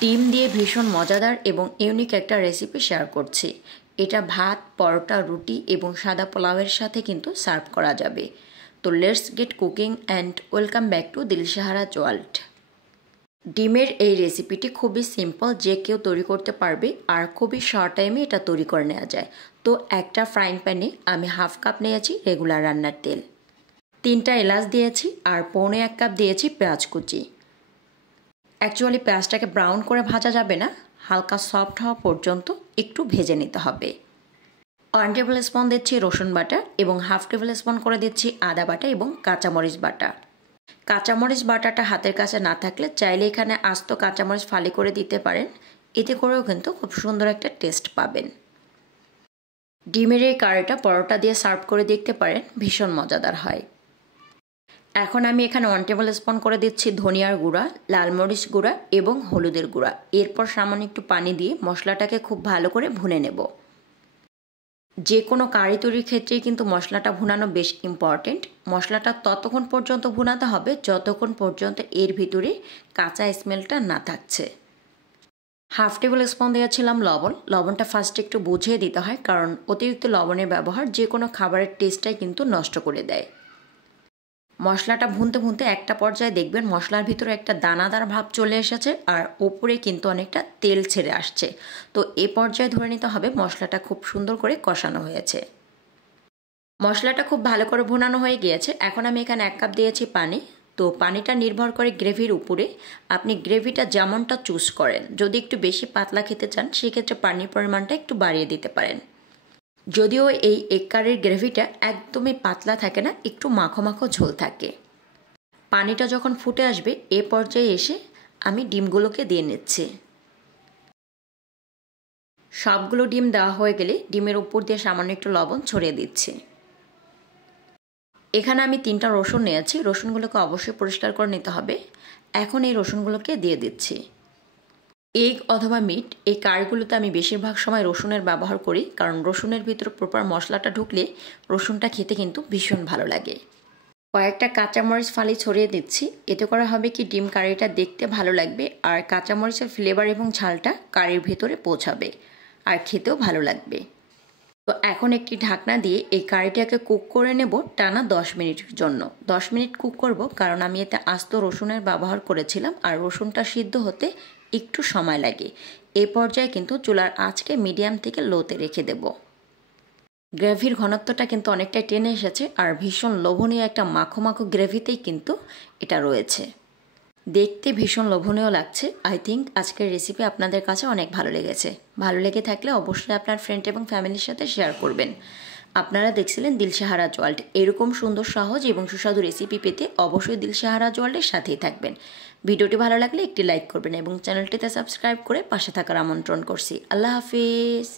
ডিম দিয়ে ভীষণ মজাদার এবং ইউনিক একটা রেসিপি শেয়ার করছি। এটা ভাত, পরোটা, রুটি এবং সাদা পোলাওয়ের সাথে কিন্তু সার্ভ করা যাবে। তো let's get cooking and welcome back to Dilshaharaj world. ডিমের এই রেসিপিটি খুবই সিম্পল, যে কেউ তৈরি করতে পারবে আর খুবই শর্ট টাইমে এটা তৈরি করে নেওয়া যায়। তো একটা ফ্রাইং প্যানে আমি 1/2 কাপ নিয়েছি রেগুলার রান্নার তেল, 3টা এলাচ দিয়েছি আর 1/4 কাপ দিয়েছি পেঁয়াজ কুচি। অ্যাকচুয়ালি পেঁয়াজটাকে ব্রাউন করে ভাজা যাবে না, হালকা সফট হওয়া পর্যন্ত একটু ভেজে নিতে হবে। 1 টেবিল স্পুন দিচ্ছি রসুন বাটা এবং 1/2 টেবিল স্পুন করে দিচ্ছি আদা বাটা এবং কাঁচামরিচ বাটা। কাঁচামরিচ বাটাটা হাতের কাছে না থাকলে চাইলে এখানে আস্ত কাঁচামরিচ ফালি করে দিতে পারেন, এতে করেও কিন্তু খুব সুন্দর একটা টেস্ট পাবেন। ডিমের এই কারিটা পরোটা দিয়ে সার্ভ করে দেখতে পারেন, ভীষণ মজাদার হয়। এখন আমি এখানে 1 টেবিল স্পুন করে দিচ্ছি ধনিয়ার গুঁড়া, লাল মরিচ গুঁড়া এবং হলুদের গুঁড়া। এরপর সামান্য একটু পানি দিয়ে মশলাটাকে খুব ভালো করে ভুনে নেব। যে কোনো কারি তৈরির ক্ষেত্রেই কিন্তু মশলাটা ভুনানো বেশ ইম্পর্টেন্ট। মশলাটা ততক্ষণ পর্যন্ত ভুনাতে হবে যতক্ষণ পর্যন্ত এর ভিতরে কাঁচা স্মেলটা না থাকছে। 1/2 টেবিল স্পুন দিয়েছিলাম লবণ। লবণটা ফার্স্টে একটু বুঝিয়ে দিতে হয়, কারণ অতিরিক্ত লবণের ব্যবহার যে কোনো খাবারের টেস্টটাই কিন্তু নষ্ট করে দেয়। মশলাটা ভুনতে ভুনতে একটা পর্যায়ে দেখবেন মশলার ভিতরে একটা দানাদার ভাব চলে এসেছে আর ওপরে কিন্তু অনেকটা তেল ছেড়ে আসছে। তো এ পর্যায়ে ধরে নিতে হবে মশলাটা খুব সুন্দর করে কষানো হয়েছে। মশলাটা খুব ভালো করে ভুনানো হয়ে গিয়েছে। এখন আমি এখানে 1 কাপ দিয়েছি পানি। তো পানিটা নির্ভর করে গ্রেভির উপরে, আপনি গ্রেভিটা যেমনটা চুজ করেন। যদি একটু বেশি পাতলা খেতে চান সেক্ষেত্রে পানির পরিমাণটা একটু বাড়িয়ে দিতে পারেন। যদিও এই এগ কারির গ্রেভিটা একদমই পাতলা থাকে না, একটু মাখো মাখো ঝোল থাকে। পানিটা যখন ফুটে আসবে এ পর্যায়ে এসে আমি ডিমগুলোকে দিয়ে নিচ্ছি। সবগুলো ডিম দেওয়া হয়ে গেলে ডিমের উপর দিয়ে সামান্য একটু লবণ ছড়িয়ে দিচ্ছি। এখানে আমি 3টা রসুন নিয়েছি, রসুনগুলোকে অবশ্যই পরিষ্কার করে নিতে হবে। এখন এই রসুনগুলোকে দিয়ে দিচ্ছি। এগ অথবা মিট এই কারিগুলোতে আমি বেশিরভাগ সময় রসুনের ব্যবহার করি, কারণ রসুনের ভিতরে প্রপার মশলাটা ঢুকলে রসুনটা খেতে কিন্তু ভীষণ ভালো লাগে। কয়েকটা কাঁচামরিচ ফালি ছড়িয়ে দিচ্ছি। এতে করা হবে কি ডিম কারিটা দেখতে ভালো লাগবে আর কাঁচামরিচের ফ্লেভার এবং ঝালটা কারির ভেতরে পৌঁছাবে আর খেতেও ভালো লাগবে। তো এখন একটি ঢাকনা দিয়ে এই কারিটাকে কুক করে নেব টানা 10 মিনিটের জন্য। 10 মিনিট কুক করব, কারণ আমি এতে আস্ত রসুনের ব্যবহার করেছিলাম আর রসুনটা সিদ্ধ হতে একটু সময় লাগে। এই পর্যায়ে কিন্তু চুলার আঁচকে মিডিয়াম থেকে লোতে রেখে দেব। গ্রেভির ঘনত্বটা কিন্তু অনেকটাই টেনে এসেছে আর ভীষণ লোভনীয় একটা মাখো মাখো গ্রেভিতেই কিন্তু এটা রয়েছে। দেখতে ভীষণ লোভনীয় লাগছে। আই থিঙ্ক আজকের রেসিপি আপনাদের কাছে অনেক ভালো লেগেছে। ভালো লেগে থাকলে অবশ্যই আপনার ফ্রেন্ড এবং ফ্যামিলির সাথে শেয়ার করবেন। আপনারা দেখছিলেন দিলশাহারাজ ওয়ার্ল্ড। এরকম সুন্দর, সহজ এবং সুস্বাদু রেসিপি পেতে অবশ্যই দিলশাহারাজ ওয়ার্ল্ডের সাথেই থাকবেন। ভিডিওটি ভালো লাগলে একটি লাইক করবেন এবং চ্যানেলটিতে সাবস্ক্রাইব করে পাশে থাকার আমন্ত্রণ করছি। আল্লাহ হাফিজ।